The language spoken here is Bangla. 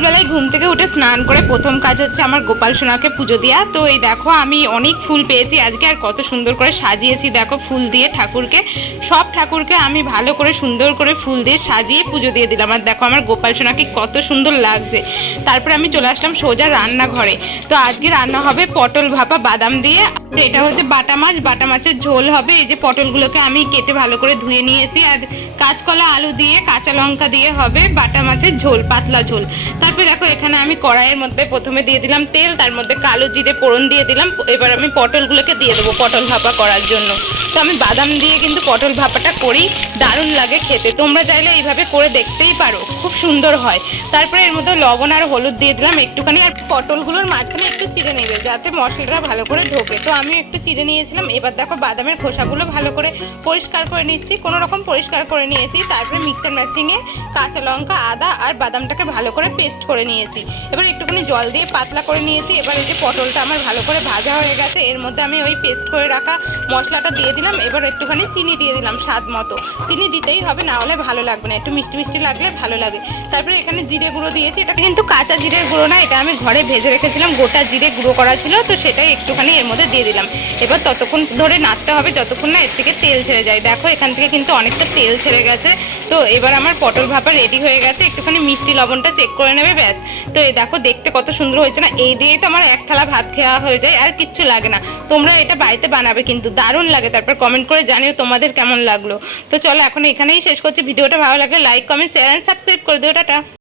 সকালবেলায় ঘুম থেকে উঠে স্নান করে প্রথম কাজ হচ্ছে আমার গোপাল সোনাকে পুজো দেওয়া। তো এই দেখো আমি অনেক ফুল পেয়েছি আজকে, আর কত সুন্দর করে সাজিয়েছি দেখো ফুল দিয়ে ঠাকুরকে। সব ঠাকুরকে আমি ভালো করে সুন্দর করে ফুল দিয়ে সাজিয়ে পুজো দিয়ে দিলাম। আর দেখো আমার গোপাল সোনাকে কত সুন্দর লাগছে। তারপরে আমি চলে আসলাম সোজা রান্নাঘরে। তো আজকে রান্না হবে পটল ভাপা বাদাম দিয়ে। এটা হচ্ছে বাটা মাছ, বাটা মাছের ঝোল হবে। এই যে পটলগুলোকে আমি কেটে ভালো করে ধুয়ে নিয়েছি, আর কাঁচকলা আলু দিয়ে কাঁচা লঙ্কা দিয়ে হবে বাটা মাছের ঝোল, পাতলা ঝোল। তারপরে দেখো এখানে আমি কড়াইয়ের মধ্যে প্রথমে দিয়ে দিলাম তেল, তার মধ্যে কালো জিরে ফোড়ন দিয়ে দিলাম। এবার আমি পটলগুলোকে দিয়ে দেবো পটল ভাপা করার জন্য। তো আমি বাদাম দিয়ে কিন্তু পটল ভাপাটা করি, দারুণ লাগে খেতে। তোমরা চাইলে এইভাবে করে দেখতেই পারো, খুব সুন্দর হয়। তারপরে এর মধ্যে লবণ আর হলুদ দিয়ে দিলাম একটুখানি, আর পটলগুলোর মাঝখানে একটু চিড়ে নেবে যাতে মশলাটা ভালো করে ঢোকে। তো আমি একটু চিড়ে নিয়েছিলাম। এবার দেখো বাদামের খোসাগুলো ভালো করে পরিষ্কার করে নিচ্ছি, কোনো রকম পরিষ্কার করে নিয়েছি। তারপরে মিক্সচার মেশিনে কাঁচা লঙ্কা, আদা আর বাদামটাকে ভালো করে পেস্ট করে নিয়েছি। এবার একটুখানি জল দিয়ে পাতলা করে নিয়েছি। এবার এই যে পটলটা আমার ভালো করে ভাজা হয়ে গেছে, এর মধ্যে আমি ওই পেস্ট করে রাখা মশলাটা দিয়ে দিলাম। এবার একটুখানি চিনি দিয়ে দিলাম স্বাদ মতো। চিনি দিতেই হবে, না হলে ভালো লাগবে না, একটু মিষ্টি মিষ্টি লাগলে ভালো লাগে। তারপরে এখানে জিরে গুঁড়ো দিয়েছি। এটা কিন্তু কাঁচা জিরে গুঁড়ো না, এটা আমি ঘরে ভেজে রেখেছিলাম, গোটা জিরে গুঁড়ো করা ছিল। তো সেটাই একটুখানি এর মধ্যে দিয়ে দিলাম। এবার ততক্ষণ ধরে নাড়তে হবে যতক্ষণ না এর থেকে তেল ছেড়ে যায়। দেখো এখান থেকে কিন্তু অনেকটা তেল ছেড়ে গেছে। তো এবার আমার পটল ভাপা রেডি হয়ে গেছে। একটুখানি মিষ্টি লবণটা চেক করে নেবে, ব্যাস। তো এই দেখো দেখতে কত সুন্দর হয়েছে না, এই দিয়েই তো আমার এক থালা ভাত খাওয়া হয়ে যায়, আর কিচ্ছু লাগে না। তোমরা এটা বাড়িতে বানাবে কিন্তু দারুণ লাগে। তারপর কমেন্ট করে জানিও তোমাদের কেমন লাগলো। তো চলো এখন এখানেই শেষ করছি ভিডিওটা। ভালো লাগলে like, comment, share and subscribe করে দিও। টাটা।